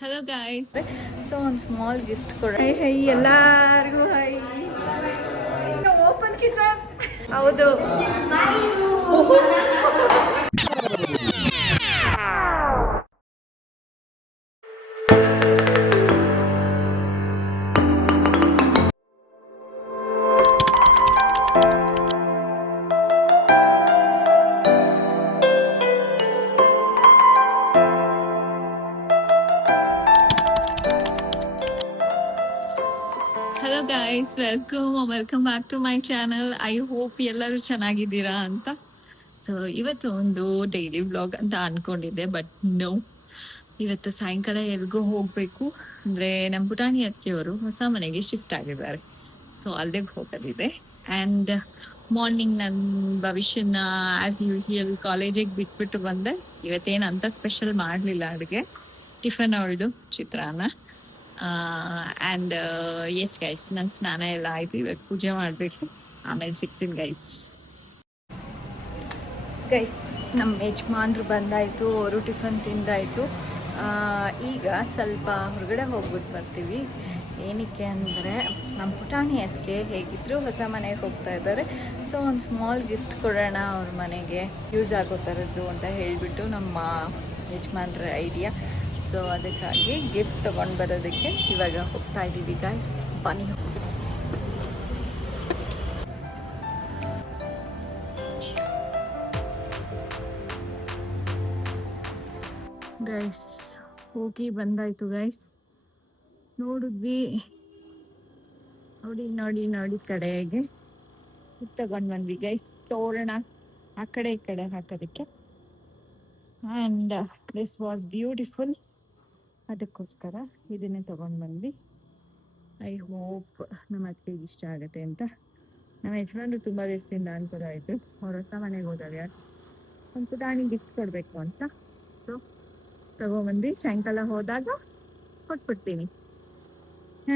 Hello guys. So ಒಂದು small gift ಕೊಡ. Hi ಎಲ್ಲಾರ್ಗೂ ಹೈ. Open kitchen. ಹೌದು. Hello guys, welcome back to my channel. I hope ಎಲ್ಲರೂ ಚೆನ್ನಾಗಿದ್ದೀರಾ ಅಂತ. ಸೊ ಇವತ್ತು ಒಂದು ಡೈಲಿ ಬ್ಲಾಗ್ ಅಂತ ಅನ್ಕೊಂಡಿದ್ದೆ, ಬಟ್ ನೋ, ಇವತ್ತು ಸಾಯಂಕಾಲ ಎಲ್ಗೂ ಹೋಗಬೇಕು. ಅಂದರೆ ನಮ್ಮ ಪುಟಾಣಿ ಅತ್ತಿಗೆಯವರು ಹೊಸ ಮನೆಗೆ ಶಿಫ್ಟ್ ಆಗಿದ್ದಾರೆ. ಸೊ ಅಲ್ಲಿಗೆ ಹೋಗೋದಿದೆ. ಆ್ಯಂಡ್ ಮಾರ್ನಿಂಗ್ ನನ್ನ ಭವಿಷ್ಯನ ಆ್ಯಸ್ ಯೂಶುವಲ್ ಕಾಲೇಜಿಗೆ ಬಿಟ್ಬಿಟ್ಟು ಬಂದೆ. ಇವತ್ತೇನು ಅಂತ ಸ್ಪೆಷಲ್ ಮಾಡಲಿಲ್ಲ ಅಡುಗೆ. ಟಿಫನ್ ಅವಳದು ಚಿತ್ರಾನ್ನ. ಆ್ಯಂಡ್ ಎಸ್ ಗೈಸ್, ನನ್ನ ಸ್ನಾನ ಎಲ್ಲ ಆಯಿತು. ಇವಾಗ ಪೂಜೆ ಮಾಡಬೇಕು, ಆಮೇಲೆ ಸಿಗ್ತೀನಿ ಗೈಸ್. ನಮ್ಮ ಯಜಮಾನ್ರು ಬಂದಾಯಿತು, ಅವರು ಟಿಫನ್ ತಿಂದಾಯಿತು. ಈಗ ಸ್ವಲ್ಪ ಹೊರಗಡೆ ಹೋಗ್ಬಿಟ್ಟು ಬರ್ತೀವಿ. ಏನಕ್ಕೆ ಅಂದರೆ ನಮ್ಮ ಪುಟಾಣಿ ಅದಕ್ಕೆ ಹೇಗಿದ್ದರೂ ಹೊಸ ಮನೆಗೆ ಹೋಗ್ತಾ ಇದ್ದಾರೆ. ಸೊ ಒಂದು ಸ್ಮಾಲ್ ಗಿಫ್ಟ್ ಕೊಡೋಣ ಅವ್ರ ಮನೆಗೆ, ಯೂಸ್ ಆಗೋ ಥರದ್ದು ಅಂತ ಹೇಳಿಬಿಟ್ಟು ನಮ್ಮ ಯಜಮಾನ್ರ ಐಡಿಯಾ. ಸೊ ಅದಕ್ಕಾಗಿ ಗಿಫ್ಟ್ ತೊಗೊಂಡು ಬರೋದಕ್ಕೆ ಇವಾಗ ಹೋಗ್ತಾ ಇದ್ದೀವಿ ಗಾಯ್ಸ್. ಬನ್ನಿ. ಗೈಸ್ ಹೋಗಿ ಬಂದಾಯಿತು ಗೈಸ್. ನೋಡಿದ್ವಿ, ನೋಡಿ ಕಡೆಗೆ ತಗೊಂಡು ಬಂದ್ವಿ ಗೈಸ್. ತೋರಣ ಆ ಕಡೆ ಈ ಕಡೆ ಹಾಕೋದಕ್ಕೆ. And this was beautiful. ಅದಕ್ಕೋಸ್ಕರ ಇದನ್ನೇ ತೊಗೊಂಡು ಬಂದ್ವಿ. ಐ ಹೋಪ್ ನಮ್ಮ ಅತ್ತಿಗೆ ಇಷ್ಟ ಆಗುತ್ತೆ ಅಂತ. ನಮ್ಮ ಯಜಮಾನ್ರು ತುಂಬ ದಿವಸದಿಂದ ಅನ್ಕೋದಾಯಿತು, ಅವ್ರ ಹೊಸ ಮನೆಗೆ ಹೋದಾಗ ಒಂದು ಪುಟಾಣಿ ಗಿಫ್ಟ್ ಕೊಡಬೇಕು ಅಂತ. ಸೊ ತಗೊಂಬಂದು ಸಾಯಂಕಾಲ ಹೋದಾಗ ಕೊಟ್ಬಿಡ್ತೀನಿ.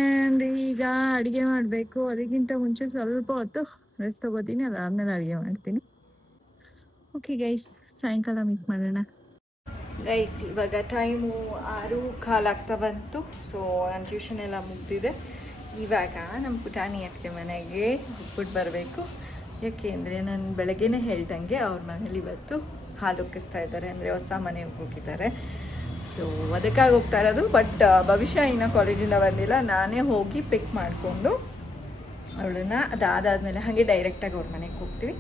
ಆ್ಯಂಡ್ ಈಗ ಅಡುಗೆ ಮಾಡಬೇಕು. ಅದಕ್ಕಿಂತ ಮುಂಚೆ ಸ್ವಲ್ಪ ಹೊತ್ತು ರೆಸ್ಟ್ ತೊಗೋತೀನಿ, ಅದಾದಮೇಲೆ ಅಡುಗೆ ಮಾಡ್ತೀನಿ. ಓಕೆ ಗೈಸ್, ಸಾಯಂಕಾಲ ಮೀಟ್ ಮಾಡೋಣ. ಗೈಸ್ ಇವಾಗ ಟೈಮು 6:15 ಆಗ್ತಾ ಬಂತು. ಸೊ ನನ್ನ ಟ್ಯೂಷನ್ ಎಲ್ಲ ಮುಗ್ದಿದೆ. ಇವಾಗ ನಮ್ಮ ಪುಟಾಣಿ ಅತ್ತಿಗೆ ಮನೆಗೆ ಹೋಗ್ಬಿಟ್ಟು ಬರಬೇಕು. ಯಾಕೆ ಅಂದರೆ ನಾನು ಬೆಳಗ್ಗೆನೇ ಹೇಳ್ದಂಗೆ ಅವ್ರ ಮನೇಲಿ ಇವತ್ತು ಹಾಲು ಉಕ್ಕಿಸ್ತಾ ಇದ್ದಾರೆ, ಅಂದರೆ ಹೊಸ ಮನೆಗೆ ಹೋಗಿದ್ದಾರೆ. ಸೊ ಅದಕ್ಕಾಗಿ ಹೋಗ್ತಾ ಇರೋದು. ಬಟ್ ಭವಿಷ್ಯ ಇನ್ನೂ ಕಾಲೇಜಿಂದ ಬಂದಿಲ್ಲ. ನಾನೇ ಹೋಗಿ ಪಿಕ್ ಮಾಡಿಕೊಂಡು ಅವಳನ್ನು ಅದಾದಮೇಲೆ ಹಾಗೆ ಡೈರೆಕ್ಟಾಗಿ ಅವ್ರ ಮನೆಗೆ ಹೋಗ್ತೀವಿ.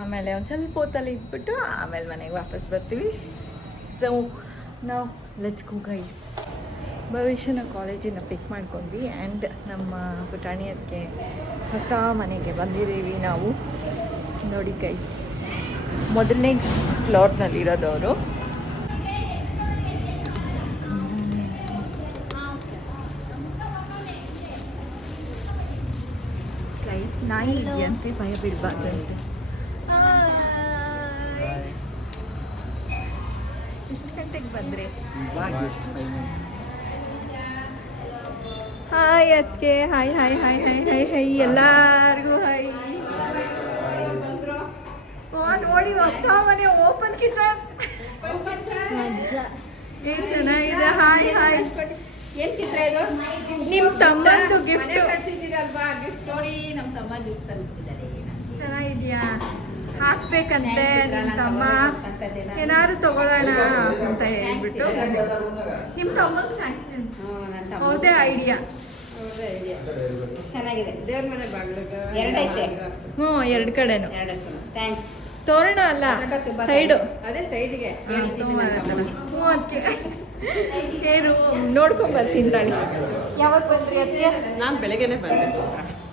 ಆಮೇಲೆ ಒಂದು ಸ್ವಲ್ಪ ಹೊತ್ತಲ್ಲಿ ಇದ್ಬಿಟ್ಟು ಆಮೇಲೆ ಮನೆಗೆ ವಾಪಸ್ ಬರ್ತೀವಿ. ಸೊ ನಾವು ಲೆಟ್ಸ್ ಗೋ ಗೈಸ್. ಭವಿಷ್ಯನ ಕಾಲೇಜಿನ ಪಿಕ್ ಮಾಡ್ಕೊಂಡ್ವಿ. ಆ್ಯಂಡ್ ನಮ್ಮ ಪುಟಾಣಿ ಅದಕ್ಕೆ ಹೊಸ ಮನೆಗೆ ಬಂದಿದ್ದೀವಿ ನಾವು. ನೋಡಿ ಗೈಸ್, ಮೊದಲನೇ ಫ್ಲೋರ್ನಲ್ಲಿರೋದವರು. ಗೈಸ್ ನಾಯಿ ಇದೆಯಂತೆ, ಭಯ ಬಿಡಬಾರ್ದಂತೆ. ಎಷ್ಟು ಗಂಟೆಗೆ ಬಂದರೆ? ಹಾಯ್ ಅದಕ್ಕೆ hi hi hi hi hi high ಎಲ್ಲಾರ್ಗೂ ಹೈ. ನೋಡಿ ಹೊಸ ಮನೆ, ಓಪನ್ ಕಿಚನ್. ಚೆನ್ನಾಗಿದೆ. Hi hi. ಏನ್ ಚಿತ್ರ ಇದು? ನಿಮ್ಮ ತಮ್ಮಂದು ಗಿಫ್ಟ್ ನೋಡಿ, ನಮ್ಮ ತಮ್ಮ ಗಿಫ್ಟ್ ತಂದಿದ್ದಾರೆ. ಚೆನ್ನಾಗಿದ್ಯಾ? ಹಾಕ್ಬೇಕಂತೆ ನಿಮ್ಮ ತಮ್ಮ, ಏನಾದ್ರು ತಗೊಳ್ಳೋಣ ಅಂತ ಹೇಳ್ಬಿಟ್ಟು. ನಿಮ್ಮ ತಮ್ಮಂಗೆ ಹೌದೇ ಐಡಿಯಾ. ಚೆನ್ನಾಗಿದೆ. ದೇವ್ರ ಮನೆ ಬಾಗಿಲು ಎರಡೈತೆ. ಹ್ಞೂ, ಎರಡು ಕಡೆನು. ಥ್ಯಾಂಕ್ಸ್. ತೋರಣ ಅಲ್ಲ, ಸೈಡು. ಅದೇ ಸೈಡ್ಗೆ ಹ್ಞೂ ಅದಕ್ಕೆ ಏನು ನೋಡ್ಕೊಂಡ್ ಬರ್ತೀನಿ ತಾಳಿ. ಯಾವಾಗ ಬಂದ್ರಿ ಅದಕ್ಕೆ? ನಾನು ಬೆಳಗ್ಗೆನೆ ಬಂದೆ.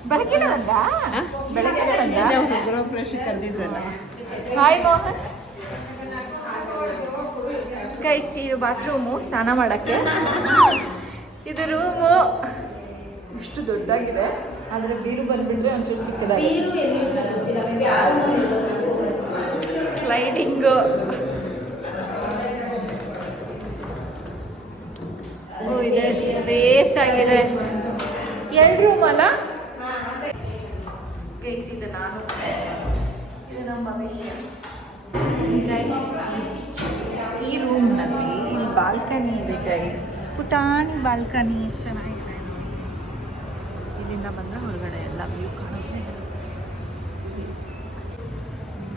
ಬೆಳಗ್ಗೆನೆ ಬಂದ? ಬೆಳಗ್ಗೆನೆ ಬಂದ? ಗೃಹಪ್ರವೇಶ ಕರೆದಿದ್ರಲ್ಲ. ಹಾಯ್ ಮೋಹನ್. ಗೈಸ್ ಇದು ಬಾತ್ರೂಮು, ಸ್ನಾನ ಮಾಡೋಕ್ಕೆ. ಇದು ರೂಮು ಇಷ್ಟು ದೊಡ್ಡದಾಗಿದೆ. ಆದರೆ ಬೀರು ಬಂದ್ಬಿಟ್ರೆ ಒಂಚೂರು ಸಿಕ್ಕಿದೆ. ಸ್ಲೈಡಿಂಗು. ಓ ಇದೆ, ಸ್ಪೇಸ್ ಆಗಿದೆ. 2 ರೂಮ್ ಅಲ್ಲ ಗೈಸ್? ಇದು ನಾನು, ಇದು ನಮ್ಮ ಭವಿಷ್ಯ ಗೈಸ್. ಈ ರೂಮ್ನಲ್ಲಿ ಇಲ್ಲಿ ಬಾಲ್ಕನಿ ಇದೆ ಗೈಸ್. ಪುಟಾಣಿ ಬಾಲ್ಕನಿ ಎಷ್ಟು ಚೆನ್ನಾಗಿದೆ ನೋಡಿ. ಇಲ್ಲಿಂದ ಬಂದರೆ ಹೊರಗಡೆ ಎಲ್ಲ ವ್ಯೂ ಕಾಣುತ್ತೆ.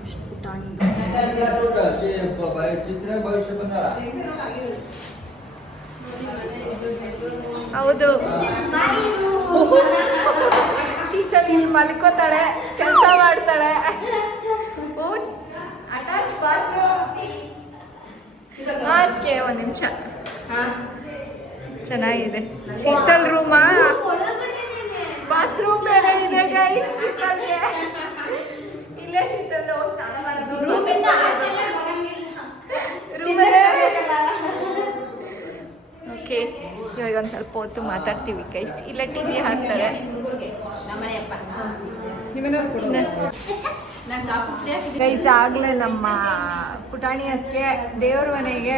ಎಷ್ಟು ಪುಟಾಣಿ ಹೌದು. ಶೀತಲ್ ಇಲ್ಲಿ ಮಲ್ಕೋತಾಳೆ, ಕೆಲಸ ಮಾಡ್ತಾಳೆ. ಅದಕ್ಕೆ ಒಂದು ನಿಮಿಷ. ಚೆನ್ನಾಗಿದೆ. ಶೀತಲ್ ರೂಮಾ, ಬಾತ್ರೂಮ್ ಬೇರೆ ಇದೆ ಗೈಸ್ ಶೀತಲ್ಗೆ. ಇಲ್ಲೇ ಶೀತಲ್ ಸ್ನಾನ ಮಾಡೋದು. ಓಕೆ, ಇವಾಗ ಒಂದು ಸ್ವಲ್ಪ ಹೊತ್ತು ಮಾತಾಡ್ತೀವಿ ಗೈಸ್. ಇಲ್ಲೇ ಟಿವಿ ಹಾಕ್ತಾರೆ. ಗೈಸ್ ಆಗ್ಲೇ ನಮ್ಮ ಪುಟಾಣಿ ಅದಕ್ಕೆ ದೇವ್ರ ಮನೆಗೆ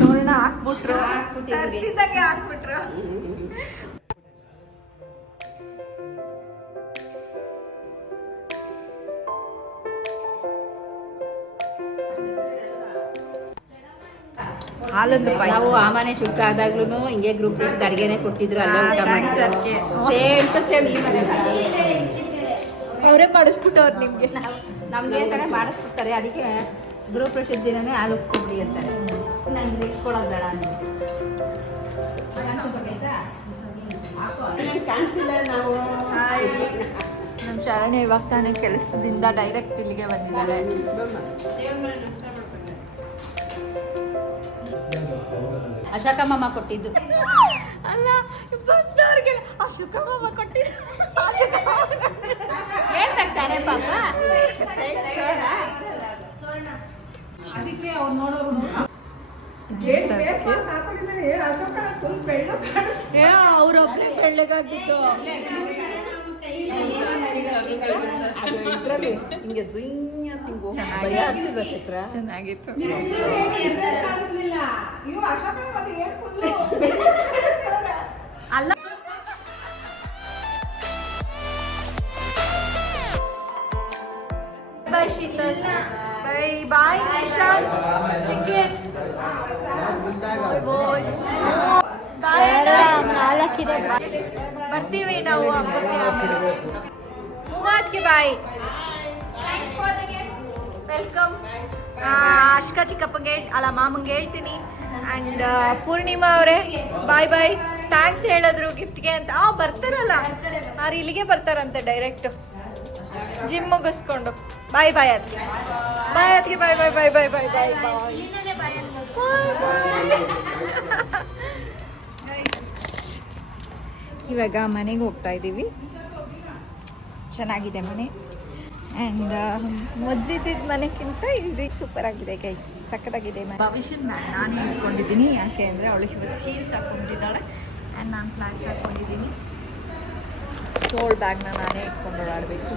ತೋರಣ ಹಾಕ್ಬಿಟ್ರು. ಹಾಕ್ಬಿಟ್ರು. ಹಾಲೊಂದು ನಾವು ಆ ಮನೆ ಶುದ್ಧ ಆದಾಗ್ಲೂ ಹಿಂಗೆ ಗ್ರೂಪ್ ಅಡಿಗೆನೆ ಕೊಟ್ಟಿದ್ರು, ಅಲ್ಲೇ ಊಟ ಮಾಡಿದ್ರು. ಸೇಮ್ ಟು ಸೇಮ್ ಈ ಮನೆ ಅವರೇ ಮಾಡಿಸ್ಬಿಟ್ಟವ್ರು ನಿಮ್ಗೆ. ನಮ್ಗೆ ಅಂತಾನೆ ಮಾಡಿಸ್ಬಿಡ್ತಾರೆ. ಅದಕ್ಕೆ ಗೃಹ ಪ್ರವೇಶದ ದಿನನೇ ಹಾಲು ಉಗ್ಸ್ಕೊಬಿಡಿ ಅಂತಾರೆ. ನಂಗೆ ಇಟ್ಕೊಳ್ಳೋದು ಬೇಡ ಕಾಣಿಸಿಲ್ಲ. ನಾವು ನಮ್ಮ ಶರಣ್ಯ ಇವಾಗ ತಾನೇ ಕೆಲಸದಿಂದ ಡೈರೆಕ್ಟ್ ಇಲ್ಲಿಗೆ ಬಂದಿದ್ದಾಳೆ. ಅಶೋಕಮ್ಮ ಕೊಟ್ಟಿದ್ದು ಅಲ್ಲ, ಬಂದವ್ರಿಗೆ ಅಶೋಕಮ್ಮ ಕೊಟ್ಟಿದ್ದು. ಹೇಳ್ತಾನೆ ಪಾಪ. ಅದಕ್ಕೆ ಅವ್ರು ನೋಡೋರು ಅವ್ರೊಬ್ರೆ ಬೆಳ್ಳಗಾಗಿತ್ತು. ಚೆನ್ನಾಗಿತ್ತು. ಅಲ್ಲ, ಬಾಯ್ ಶೀತಲ್, ಬಾಯ್ ಬಾಯ್ ನಿಶಾಂತ್. ಬರ್ತೀವಿ ನಾವು ಮೂವತ್ಗೆ. ಬಾಯ್, ವೆಲ್ಕಮ್. ಅಶ್ಕಾ ಚಿಕ್ಕಪ್ಪಂಗೆ ಅಲ್ಲ ಮಾಮಂಗೆ ಹೇಳ್ತೀನಿ. ಆ್ಯಂಡ್ ಪೂರ್ಣಿಮಾ ಅವರೇ ಬಾಯ್ ಬಾಯ್. ಥ್ಯಾಂಕ್ಸ್ ಹೇಳಿದ್ರು ಗಿಫ್ಟ್ಗೆ ಅಂತ. ಬರ್ತಾರಲ್ಲ ಅವ್ರು ಇಲ್ಲಿಗೆ ಬರ್ತಾರಂತೆ ಡೈರೆಕ್ಟ್ ಜಿಮ್ ಮುಗಿಸ್ಕೊಂಡು. ಬಾಯ್ ಬಾಯ್ ಅದಕ್ಕೆ, ಬಾಯ್ ಅದಕ್ಕೆ, ಬಾಯ್ ಬಾಯ್ ಬಾಯ್ ಬಾಯ್ ಬಾಯ್ ಬಾಯ್ ಬಾಯ್. ಇವಾಗ ಮನೆಗೆ ಹೋಗ್ತಾ ಇದ್ದೀವಿ. ಚೆನ್ನಾಗಿದೆ ಮನೆ. ಆ್ಯಂಡ್ ಮೊದಲಿದ್ದ ಮನೆಗಿಂತ ಇದು ಸೂಪರ್ ಆಗಿದೆ ಗೈಸ್, ಸಕ್ಕತ್ತಾಗಿದೆ ಮನೆ. ಭವಿಷ್ಯದ ನಾನು ಹೇಳ್ಕೊಂಡಿದ್ದೀನಿ, ಯಾಕೆ ಅಂದರೆ ಅವಳಿಗೆ ಇವತ್ತು ಹೀಲ್ಸ್ ಹಾಕ್ಕೊಂಡಿದ್ದಾಳೆ ಆ್ಯಂಡ್ ನಾನು ಫ್ಲಾಟ್ಸ್ ಹಾಕ್ಕೊಂಡಿದ್ದೀನಿ. ಸೋಲ್ ಬ್ಯಾಗ್ನ ನಾನೇ ಇಟ್ಕೊಂಡು ಓಡಾಡಬೇಕು.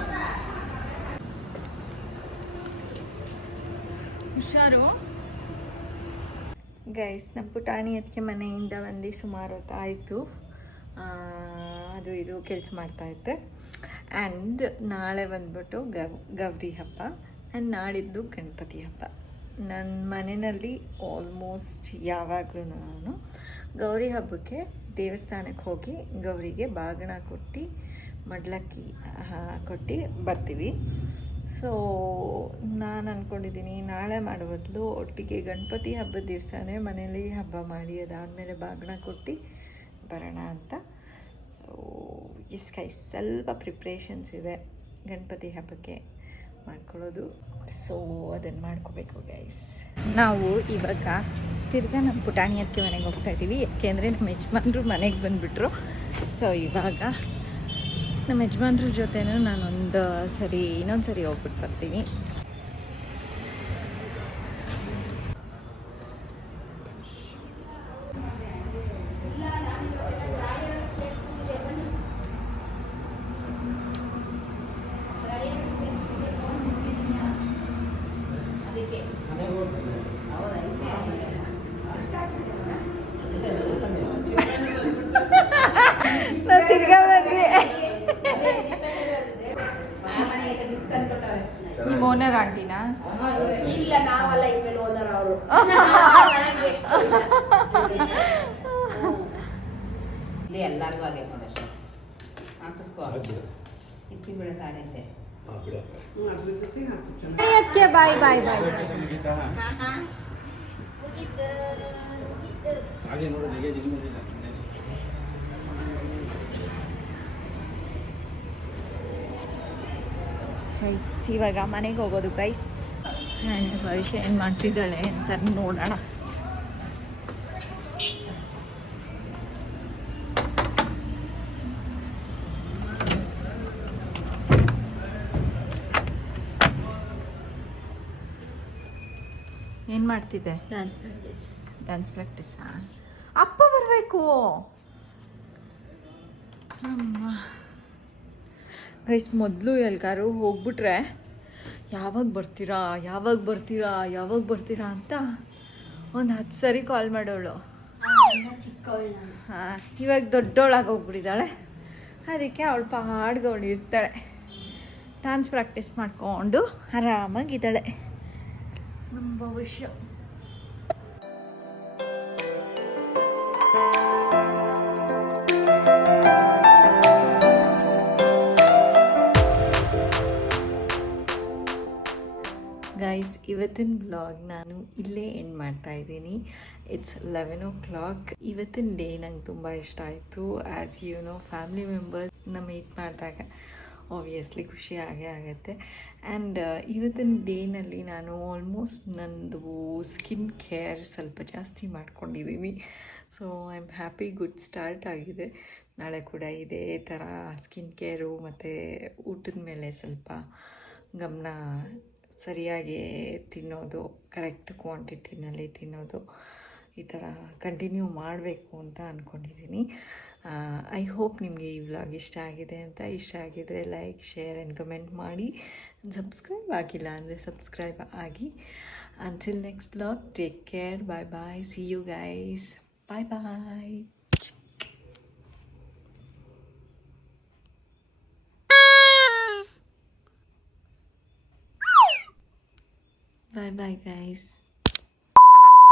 ಹುಷಾರು ಗೈಸ್. ನಮ್ಮ ಪುಟಾಣಿ ಅದಕ್ಕೆ ಮನೆಯಿಂದ ಬಂದು ಸುಮಾರು ಹೊತ್ತಾಯಿತು. ಅದು ಇದು ಕೆಲಸ ಮಾಡ್ತಾಯಿದ್ದೆ. ಆ್ಯಂಡ್ ನಾಳೆ ಬಂದ್ಬಿಟ್ಟು ಗೌರಿ ಹಬ್ಬ ಆ್ಯಂಡ್ ನಾಡಿದ್ದು ಗಣಪತಿ ಹಬ್ಬ. ನನ್ನ ಮನೆಯಲ್ಲಿ ಆಲ್ಮೋಸ್ಟ್ ಯಾವಾಗಲೂ ನಾನು ಗೌರಿ ಹಬ್ಬಕ್ಕೆ ದೇವಸ್ಥಾನಕ್ಕೆ ಹೋಗಿ ಗೌರಿಗೆ ಬಾಗಿಣ ಕೊಟ್ಟು ಮಡ್ಲಕ್ಕಿ ಕೊಟ್ಟು ಬರ್ತೀವಿ. ಸೊ ನಾನು ಅಂದ್ಕೊಂಡಿದ್ದೀನಿ ನಾಳೆ ಮಾಡೋ ಬದಲು ಒಟ್ಟಿಗೆ ಗಣಪತಿ ಹಬ್ಬದ ದಿವಸನೇ ಮನೇಲಿ ಹಬ್ಬ ಮಾಡಿ ಅದಾದಮೇಲೆ ಬಾಗಿಣ ಕೊಟ್ಟು ಬರೋಣ ಅಂತ. ಸೊ ಎಸ್ ಗೈಸ್, ಸ್ವಲ್ಪ ಪ್ರಿಪ್ರೇಷನ್ಸ್ ಇದೆ ಗಣಪತಿ ಹಬ್ಬಕ್ಕೆ ಮಾಡ್ಕೊಳ್ಳೋದು. ಸೊ ಅದನ್ನು ಮಾಡ್ಕೋಬೇಕು ಗೈಸ್. ನಾವು ಇವಾಗ ತಿರ್ಗಾ ನಮ್ಮ ಪುಟಾಣಿ ಅದಕ್ಕೆ ಮನೆಗೆ ಹೋಗ್ತಾ ಇದ್ದೀವಿ. ಯಾಕೆಂದರೆ ನಮ್ಮ ಯಜಮಾನ್ರು ಮನೆಗೆ ಬಂದುಬಿಟ್ರು. ಸೊ ಇವಾಗ ನಮ್ಮ ಯಜಮಾನ್ರ ಜೊತೆನೂ ನಾನೊಂದು ಸರಿ ಇನ್ನೊಂದು ಸರಿ ಹೋಗ್ಬಿಟ್ಟು ಬರ್ತೀನಿ. ನಾವು ತಿರ್ಗಾ ಬಂದ್ವಿ. ನಿಮ್ಮ ಓನರ್ ಆಂಟಿನಾ? ಇಲ್ಲ, ನಾವಲ್ಲ, ಇನ್ಮೇಲೆ ಓನರ್ ಅವರು. ಇದೇ ಎಲ್ಲರಿಗೂ ಆಗೈತೆ ನೋಡಿ ಅಷ್ಟೇ ಹಾಕಿಸ್ಕೋ ಇಕ್ಕಿ ಬಿಡ ಸಾಡೈತೆ ಬಾಯ್ ಬಾಯ್ ಬಾಯ್. ಗೈಸ್ ಇವಾಗ ಮನೆಗೆ ಹೋಗೋದು ಗೈಸ್. ಆ್ಯಂಡ್ ಭವಿಷ್ಯ ಏನು ಮಾಡ್ತಿದ್ದಾಳೆ ಅಂತ ನೋಡೋಣ. ಏನು ಮಾಡ್ತಿದ್ದೆ? ಡ್ಯಾನ್ಸ್ ಪ್ರಾಕ್ಟೀಸಾ? ಅಪ್ಪ ಬರಬೇಕು. ಗೈಸ್ ಮೊದಲು ಎಲ್ಗಾರು ಹೋಗ್ಬಿಟ್ರೆ ಯಾವಾಗ ಬರ್ತೀರಾ ಯಾವಾಗ ಬರ್ತೀರಾ ಯಾವಾಗ ಬರ್ತೀರಾ ಅಂತ ಒಂದು 10 ಸರಿ ಕಾಲ್ ಮಾಡೋಳು. ಹಾಂ, ಇವಾಗ ದೊಡ್ಡವಳಾಗಿ ಹೋಗ್ಬಿಟ್ಟಿದ್ದಾಳೆ. ಅದಕ್ಕೆ ಅವಳು ಪಾಡ್ಗವಳು ಇರ್ತಾಳೆ, ಡ್ಯಾನ್ಸ್ ಪ್ರಾಕ್ಟೀಸ್ ಮಾಡಿಕೊಂಡು ಆರಾಮಾಗಿದ್ದಾಳೆ ನಮ್ಮ ಭವಿಷ್ಯ. ಗೈಸ್, ಇವತ್ತಿನ ಬ್ಲಾಗ್ ನಾನು ಇಲ್ಲೇ ಎಂಡ್ ಮಾಡ್ತಾ ಇದ್ದೀನಿ. It's 11 o'clock. ಇವತ್ತಿನ ಡೇ ನಂಗೆ ತುಂಬ ಇಷ್ಟ ಆಯಿತು. ಆ್ಯಸ್ ಯು ನೋ, ಫ್ಯಾಮಿಲಿ ಮೆಂಬರ್ಸ್ನ ಮೀಟ್ ಮಾಡಿದಾಗ ಆಬ್ವಿಯಸ್ಲಿ ಖುಷಿ ಆಗೇ ಆಗುತ್ತೆ. ಆ್ಯಂಡ್ ಇವತ್ತಿನ ಡೇನಲ್ಲಿ ನಾನು ಆಲ್ಮೋಸ್ಟ್ ನಂದು ಸ್ಕಿನ್ ಕೇರ್ ಸ್ವಲ್ಪ ಜಾಸ್ತಿ ಮಾಡ್ಕೊಂಡಿದ್ದೀನಿ. So I am happy, good start ಆಗಿದೆ. ನಾಳೆ ಕೂಡ ಇದೇ ಥರ ಸ್ಕಿನ್ ಕೇರು ಮತ್ತು ಊಟದ ಮೇಲೆ ಸ್ವಲ್ಪ ಗಮನ, ಸರಿಯಾಗಿ ತಿನ್ನೋದು, ಕರೆಕ್ಟ್ ಕ್ವಾಂಟಿಟಿನಲ್ಲಿ ತಿನ್ನೋದು, ಈ ಥರ ಕಂಟಿನ್ಯೂ ಮಾಡಬೇಕು ಅಂತ ಅಂದ್ಕೊಂಡಿದ್ದೀನಿ. ಐ ಹೋಪ್ ನಿಮಗೆ ಈ ವ್ಲಾಗ್ ಇಷ್ಟ ಆಗಿದೆ ಅಂತ. ಇಷ್ಟ ಆಗಿದರೆ ಲೈಕ್, ಶೇರ್ ಆ್ಯಂಡ್ ಕಮೆಂಟ್ ಮಾಡಿ. ಸಬ್ಸ್ಕ್ರೈಬ್ ಆಗಿಲ್ಲ ಅಂದರೆ ಸಬ್ಸ್ಕ್ರೈಬ್ ಆಗಿ. Until next blog, take care, bye bye, see you guys, bye bye. Bye bye guys.